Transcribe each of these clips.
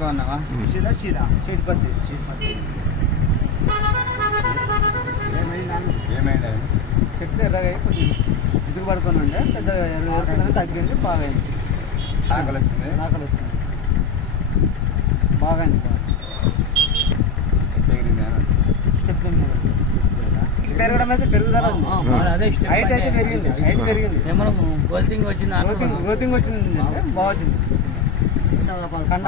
కొన్నావా seat పత్తి ఏమైంది చెట్లు ఎర్రగా కొంచెం ఇటుకు పడుతుండే పెద్ద ఎర్ర తగ్గింది బాగా అయింది. ఆకలి వచ్చింది బాగా అయింది. స్టెప్ పెరగడం అయితే పెరుగుదల హైట్ అయితే పెరిగింది గ్రోతింగ్ వచ్చింది అంటే బాగా వచ్చింది. కన్న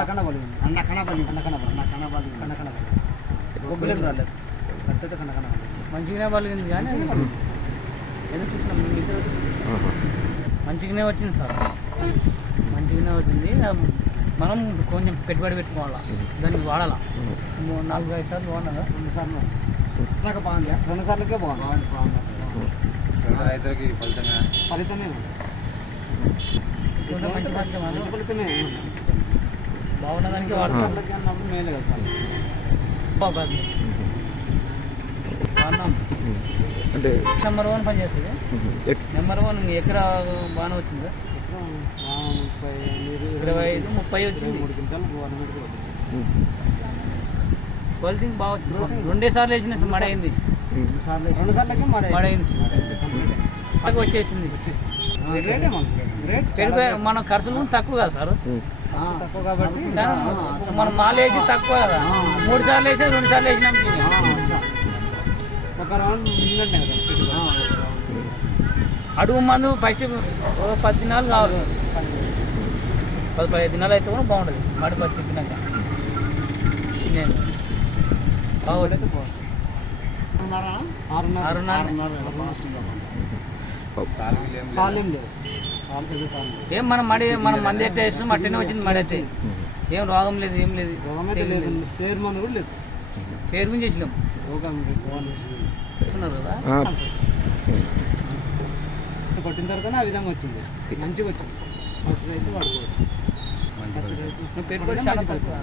బొగ్గులేదు రాలేదు పెద్ద కన్న మంచిగానే పలిగింది కానీ ఏదో చూసినాం మంచిగానే వచ్చింది సార్, మంచిగానే వచ్చింది. మనం కొంచెం పెట్టుబడి పెట్టుకోవాలా, దాన్ని వాడాలా. 4-5 సార్లు వాడినా, 2 సార్లు బాగుంది, 2 సార్లకే బాగుంది. రైతులకి ఫలితమే మంచి ఫలితమే బాగున్నదానికి వాడుతాం. అన్నప్పుడు మేలే కదా అంటే నెంబర్ 1 పని చేస్తుంది. నెంబర్ 1 ఎకరా బాగానే వచ్చింది, 25-30 వచ్చింది. 3 క్వింటాలు క్వాలిటీ బాగా వచ్చింది. 2 సార్లు వేసినట్టు మడైంది, 2 సార్లకే మడైంది వచ్చేసింది. పెరిగి మన ఖర్చులు తక్కువ కదా సార్, తక్కువ కాబట్టి మనం మాలు వేసి తక్కువ కదా. 3 సార్లు వేసి 2 సార్లు వేసినాం. ఒక రౌండ్ మిగిలినట్టే కదా. అడుగు మందు 10 దినాలు కావాలి, 10-15 దినాలు అయితే కూడా బాగుంటుంది. మడి 10 తిప్పినాక బాగుంటుంది. 6:30 ఏం మనం మంది ఎట్ట వేసినాం అట్టనే వచ్చింది. మడి అయితే ఏం రోగం లేదు, ఏం లేదు. స్పేర్ మన కూడా లేదు, పేరు గురించి చేసినాం కదా. కొట్టిన తర్వాత ఆ విధంగా వచ్చింది, మంచిగా వచ్చింది. రైతు వాడుకోవచ్చు పెట్టుబడి చాలా తక్కువ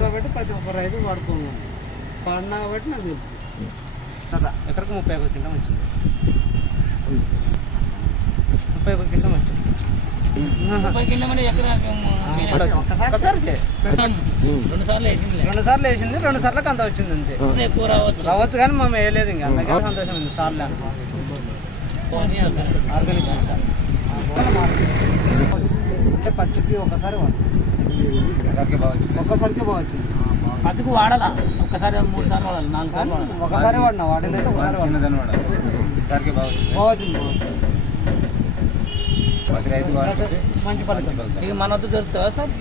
కాబట్టి ప్రతి ఒక్క రైతు వాడుకోవాలి. పడినా కాబట్టి నాకు తెలుసు. ఎకరకు 31 క్వింటాల్ వచ్చింది, 31 క్వింటాల్ వచ్చింది. 30 కింద ఎకరా ఒక్కసారికి 2 సార్లు వేసింది, 2 సార్లు వేసింది, 2 సార్లకు అంత వచ్చింది అంతే. ఎక్కువ రావచ్చు కానీ మేము వేయలేదు. ఇంకా అందుకని సంతోషం ఉంది. సార్లు ఆర్గానిక్ అంటే పచ్చికి ఒక్కసారి ఒక్కసారికే బాగా వచ్చింది. పత్తికి వాడాలా, ఒక్కసారి 3 సార్లు వాడాలి, 4 సార్లు వాడాలి. ఒకసారి వాడినా, వాడిందైతే ఒకసారి వాడినా బాగా వచ్చింది. మంచి ఫలితం. ఇక మన వద్ద దొరుకుతావా సార్?